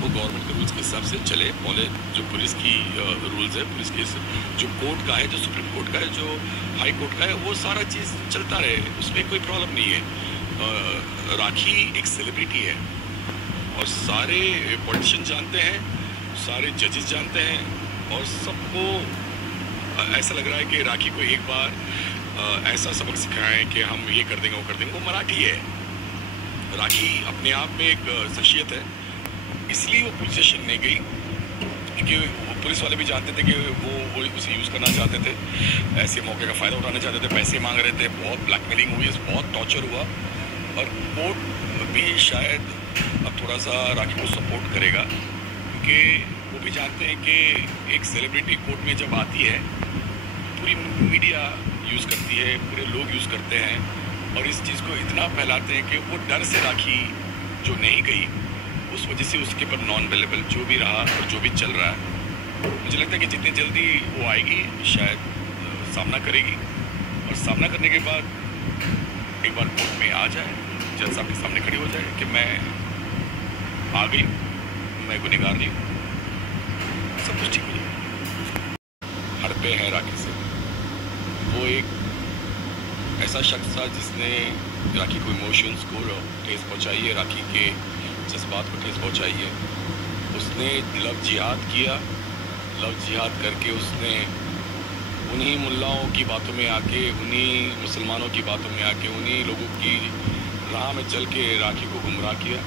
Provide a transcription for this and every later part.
वो गवर्नमेंट के रूल्स के हिसाब से चले बोले। जो पुलिस की रूल्स है, पुलिस के जो कोर्ट का है, जो सुप्रीम कोर्ट का है, जो हाई कोर्ट का है, वो सारा चीज़ चलता रहे, उसमें कोई प्रॉब्लम नहीं है। राखी एक सेलिब्रिटी है और सारे पॉलिटिशियन जानते हैं, सारे जजेस जानते हैं और सबको ऐसा लग रहा है कि राखी को एक बार ऐसा सबक सिखाएं कि हम ये कर देंगे, वो कर देंगे। वो मराठी है। राखी अपने आप में एक शख्सियत है, इसलिए वो पुलिस स्टेशन नहीं गई क्योंकि वो पुलिस वाले भी जानते थे कि वो उसे यूज़ करना चाहते थे, ऐसे मौके का फ़ायदा उठाना चाहते थे, पैसे मांग रहे थे, बहुत ब्लैकमेलिंग हुई, बहुत टॉर्चर हुआ। और कोर्ट भी शायद अब थोड़ा सा राखी को सपोर्ट करेगा क्योंकि वो भी जानते हैं कि एक सेलिब्रिटी कोर्ट में जब आती है पूरी मीडिया यूज़ करती है, पूरे लोग यूज़ करते हैं और इस चीज़ को इतना फैलाते हैं कि वो डर से राखी जो नहीं गई, उस वजह से उसके पर नॉन अवेलेबल जो भी रहा और जो भी चल रहा है, मुझे लगता है कि जितनी जल्दी वो आएगी शायद सामना करेगी और सामना करने के बाद एक बार कोर्ट में आ जाए, जज साहब के सामने खड़ी हो जाए कि मैं आ गई, मैं गुनहगार नहीं हूँ, सब कुछ ठीक हो जाए। हड़पे हैं राखी से। वो एक ऐसा शख्स था जिसने राखी को इमोशंस को ठेस पहुंचाई है, राखी के जज्बात को ठेस पहुंचाई है। उसने लव जिहाद किया, लव जिहाद करके उसने उन्हीं मुल्लाओं की बातों में आके, उन्हीं मुसलमानों की बातों में आके, उन्हीं लोगों की राह में चल के राखी को गुमराह किया।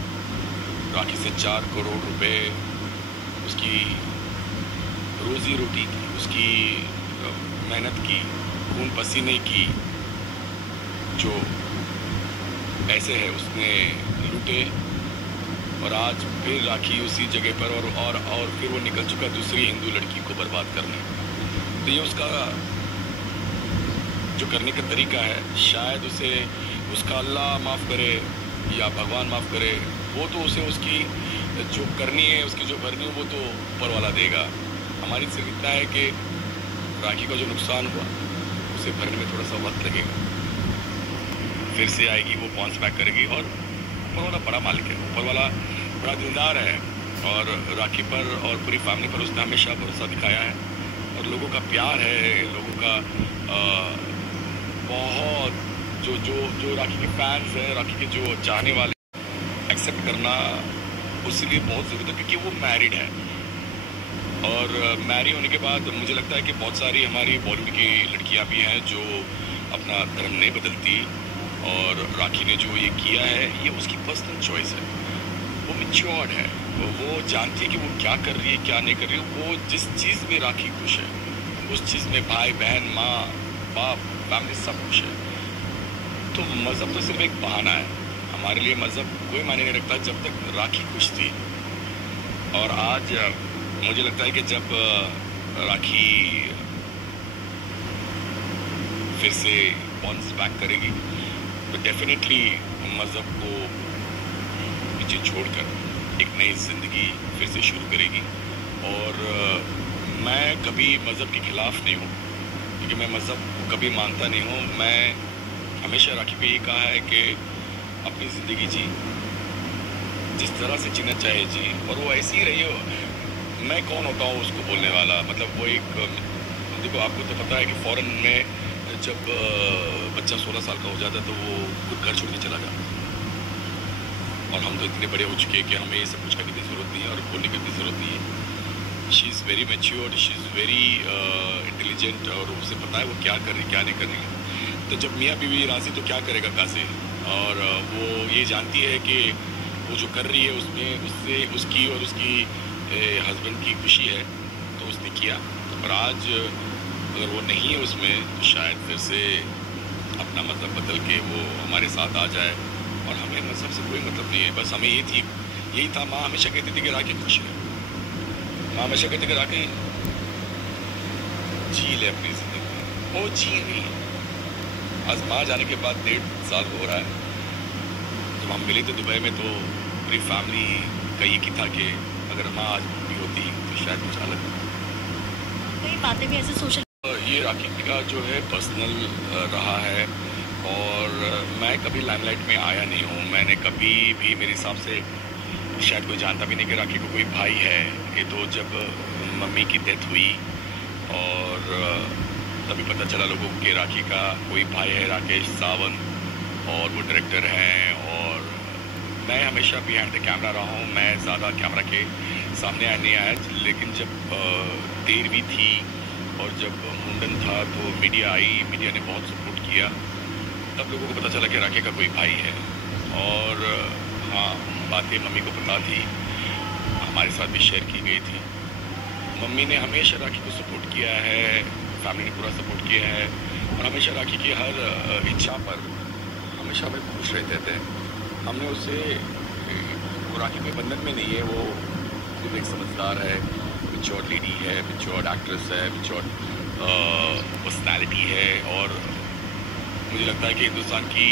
राखी से 4 करोड़ रुपए उसकी रोज़ी रोटी की, उसकी मेहनत की, खून पसीने की जो पैसे है उसने लूटे और आज फिर राखी उसी जगह पर और फिर वो निकल चुका दूसरी हिंदू लड़की को बर्बाद करने। तो ये उसका जो करने का तरीका है, शायद उसे उसका अल्लाह माफ़ करे या भगवान माफ़ करे, वो तो उसे उसकी जो करनी है, उसकी जो भरनी है, वो तो ऊपर वाला देगा। हमारी सिर्फ इतना है कि राखी का जो नुकसान हुआ उसे भरने में थोड़ा सा वक्त लगेगा, फिर से आएगी, वो बाउंस बैक करेगी और ऊपर वाला बड़ा मालिक है, ऊपर वाला बड़ा दिलदार है और राखी पर और पूरी फैमिली पर उसने हमेशा भरोसा दिखाया है और लोगों का प्यार है, लोगों का बहुत जो जो जो राखी के फैंस हैं, राखी के जो चाहने वाले, एक्सेप्ट करना उसके लिए बहुत ज़रूरत है क्योंकि वो मैरिड है। और मैरी होने के बाद मुझे लगता है कि बहुत सारी हमारी बॉलीवुड की लड़कियां भी हैं जो अपना धर्म नहीं बदलती और राखी ने जो ये किया है ये उसकी पर्सनल चॉइस है। वो मैच्योर्ड है, वो जानती है कि वो क्या कर रही है, क्या नहीं कर रही है। वो जिस चीज़ में राखी खुश है उस चीज़ में भाई बहन माँ बाप फैमिली सब खुश है। तो मज़हब तो सिर्फ एक बहाना है, हमारे लिए मज़हब कोई मायने नहीं रखता जब तक राखी खुश थी। और आज मुझे लगता है कि जब राखी फिर से बाउंस बैक करेगी तो डेफिनेटली मज़हब को पीछे छोड़कर एक नई ज़िंदगी फिर से शुरू करेगी। और मैं कभी मज़हब के ख़िलाफ़ नहीं हूँ क्योंकि मैं मज़हब को कभी मानता नहीं हूँ। मैं हमेशा राखी को यही कहा है कि अपनी ज़िंदगी जी, जिस तरह से जीना चाहे जी, और वो ऐसी ही रही हो। मैं कौन होता हूँ उसको बोलने वाला, मतलब वो एक, देखो आपको तो पता है कि फ़ॉरेन में जब बच्चा 16 साल का हो जाता है तो वो खुद घर छोड़ के चला जाता है और हम तो इतने बड़े हो चुके हैं कि हमें ये सब कुछ करने की ज़रूरत नहीं है और बोलने की भी ज़रूरत नहीं है। She is very matured, she is very intelligent और उसे पता है वो क्या कर रही क्या नहीं कर रही। तो जब मियाँ बीवी राज़ी तो क्या करेगा कासे। और वो ये जानती है कि वो जो कर रही है उसमें उससे उसकी और उसकी हस्बैंड की खुशी है तो उसने किया। और आज अगर वो नहीं है उसमें तो शायद फिर से अपना मज़हब बदल के वो हमारे साथ आ जाए। और हमें मज़हब से कोई मतलब नहीं है, बस हमें यही था। माँ हमेशा कहती थी कि राखी खुश है, माँ हमेशा कहती कि राखी जी ले अपनी ज़िंदगी, वो जी नहीं। आज माँ जाने के बाद 1.5 साल हो रहा है। जब हम मिले थे दुबई में तो पूरी फैमिली का ये की था कि अगर माँ आज भी होती तो शायद कुछ अलग। कई बातें भी ऐसे सोशल ये राखी का जो है पर्सनल रहा है और मैं कभी लाइमलाइट में आया नहीं हूँ। मैंने कभी भी, मेरे हिसाब से शायद कोई जानता भी नहीं कि राखी को कोई भाई है। ये तो जब मम्मी की डेथ हुई और तभी पता चला लोगों को कि राखी का कोई भाई है, राकेश सावंत, और वो डायरेक्टर हैं। और मैं हमेशा बिहाइंड द कैमरा रहा हूँ, मैं ज़्यादा कैमरा के सामने नहीं आया। लेकिन जब देर भी थी और जब मुंडन था तो मीडिया आई, मीडिया ने बहुत सपोर्ट किया। तब लोगों को पता चला कि राखी का कोई भाई है। और हाँ, बातें मम्मी को पता थी, हमारे साथ भी शेयर की गई थी। मम्मी ने हमेशा राखी को सपोर्ट किया है, फैमिली ने पूरा सपोर्ट किया है और हमेशा राखी की हर इच्छा पर हमेशा हमें खुश रहते थे। हमने उसे, वो राखी के बंधन में नहीं है, वो खुद एक समझदार है, मैच्योर लेडी है, मैच्योर एक्ट्रेस है, मैच्योर पर्सनैलिटी है। और मुझे लगता है कि हिंदुस्तान की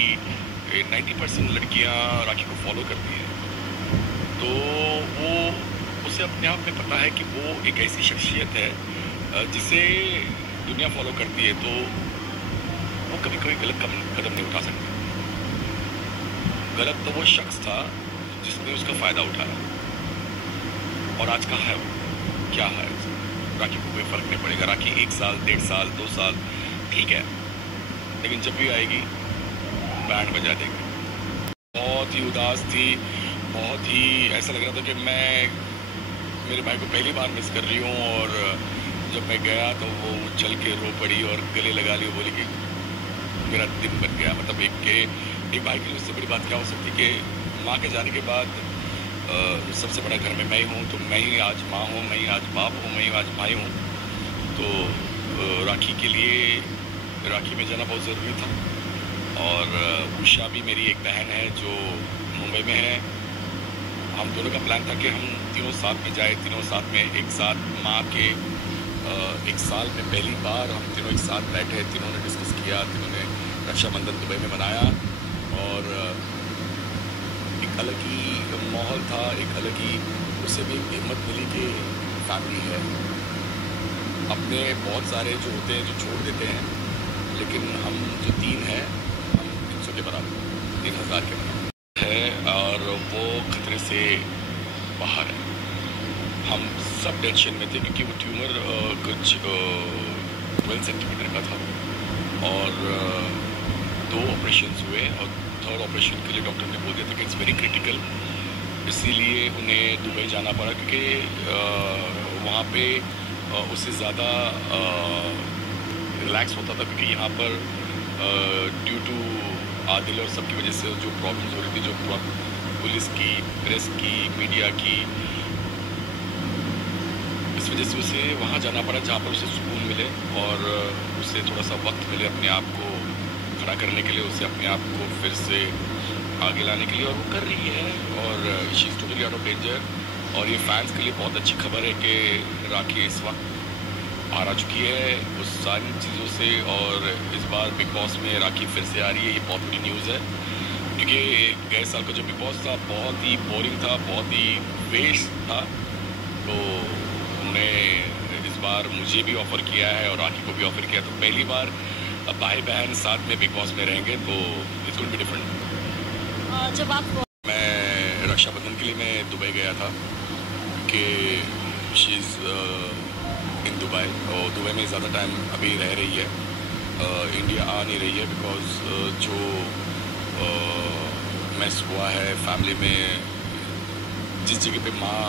90% लड़कियां राखी को फॉलो करती हैं। तो वो, उसे अपने आप में पता है कि वो एक ऐसी शख्सियत है जिसे दुनिया फॉलो करती है, तो वो कभी कभी गलत कदम नहीं उठा सकती। गलत तो वो शख्स था जिसने उसका फ़ायदा उठाया, और आज का है वो क्या है। राखी को कोई फ़र्क नहीं पड़ेगा। राखी 1 साल, 1.5 साल, 2 साल ठीक है, लेकिन जब भी आएगी बैंड बजा देगी। बहुत ही उदास थी, बहुत ही ऐसा लग रहा था कि मैं मेरे भाई को पहली बार मिस कर रही हूँ। और जब मैं गया तो वो चल के रो पड़ी और गले लगा ली, बोली कि मेरा दिन बन गया। मतलब एक भाई के लिए उससे बड़ी बात क्या हो सकती कि माँ के जाने के बाद सबसे बड़ा घर में मैं ही हूँ, तो मैं ही आज माँ हूँ, मैं ही आज बाप हूँ, मैं ही आज भाई हूँ। तो राखी के लिए राखी में जाना बहुत ज़रूरी था। और उषा भी मेरी एक बहन है जो मुंबई में है। हम दोनों का प्लान था कि हम तीनों साथ में जाए, तीनों साथ में एक साथ माँ के 1 साल में पहली बार हम तीनों एक साथ बैठे, तीनों ने डिस्कस किया, तीनों ने रक्षाबंधन दुबई में मनाया। और एक अलग ही माहौल था, एक अलग ही, उससे भी हिम्मत मिली कि फैमिली है। अपने बहुत सारे जो होते हैं जो छोड़ देते हैं, लेकिन हम जो 3 हैं, हम 300 के बराबर, 3000 के बराबर है और वो खतरे से बाहर है। हम सब टेंशन में थे क्योंकि वो ट्यूमर कुछ 12 सेंटीमीटर का था और 2 ऑपरेशंस हुए और 3rd ऑपरेशन के लिए डॉक्टर ने बोल दिया था कि इट्स वेरी क्रिटिकल। इसीलिए उन्हें दुबई जाना पड़ा क्योंकि वहाँ पे उससे ज़्यादा रिलैक्स होता था, क्योंकि यहाँ पर ड्यू टू आदिल और सबकी वजह से जो प्रॉब्लम्स हो रही थी, जो पुलिस की, प्रेस की, मीडिया की, इस वजह से उसे वहाँ जाना पड़ा जहाँ पर उसे सुकून मिले और उसे थोड़ा सा वक्त मिले अपने आप को खड़ा करने के लिए, उसे अपने आप को फिर से आगे लाने के लिए। और वो कर रही है और she is totally out of danger. और ये फैंस के लिए बहुत अच्छी खबर है कि राखी इस वक्त बाहर आ चुकी है उस सारी चीज़ों से। और इस बार बिग बॉस में राखी फिर से आ रही है, ये बहुत बड़ी न्यूज़ है। क्योंकि गए साल का जो बिग बॉस था बहुत ही बोरिंग था, बहुत ही वेस्ट था। तो उन्होंने इस बार मुझे भी ऑफ़र किया है और राखी को भी ऑफ़र किया, तो पहली बार भाई बहन साथ में बिग बॉस में रहेंगे, तो it's going to be different. जब आप मैं रक्षाबंधन के लिए मैं दुबई गया था कि शी इज़ इन दुबई, और दुबई में ज़्यादा टाइम अभी रह रही है, इंडिया आ नहीं रही है बिकॉज जो मैस हुआ है फैमिली में, जिस जगह पे माँ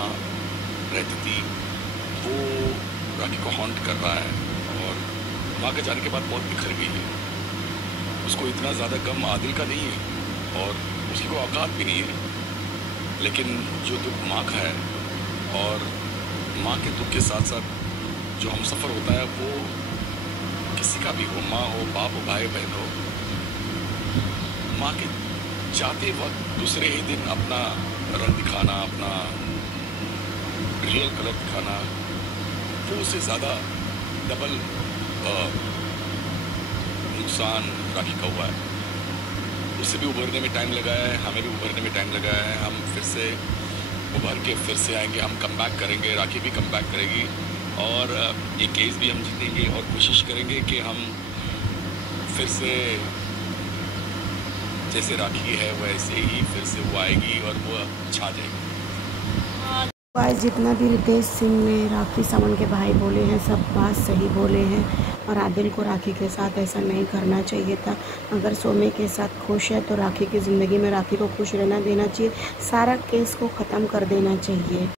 रहती थी वो राखी को हॉन्ट कर रहा है और माँ के जाने के बाद बहुत बिखर गई है। उसको इतना ज़्यादा गम आदिल का नहीं है और उसकी कोई औकात भी नहीं है, लेकिन जो दुख माँ का है और माँ के दुख के साथ साथ जो हम सफ़र होता है वो किसी का भी हो, माँ हो, बाप हो, भाई बहन हो, माँ के जाते वक्त दूसरे ही दिन अपना रंग दिखाना, अपना रियल कलर दिखाना, वो उससे ज़्यादा डबल नुकसान राखी का हुआ है। उससे भी उभरने में टाइम लगा है, हमें भी उभरने में टाइम लगा है। हम फिर से उभर के फिर से आएंगे, हम कम बैक करेंगे, राखी भी कम बैक करेगी और ये केस भी हम जीतेंगे और कोशिश करेंगे कि हम फिर से जैसे राखी है वैसे ही फिर से वो आएगी और वो छा जाएगी। आज जितना भी रितेश सिंह ने राखी सावंत के भाई बोले हैं, सब बात सही बोले हैं। और आदिल को राखी के साथ ऐसा नहीं करना चाहिए था। अगर सोमे के साथ खुश है तो राखी की ज़िंदगी में राखी को खुश रहना देना चाहिए। सारा केस को ख़त्म कर देना चाहिए।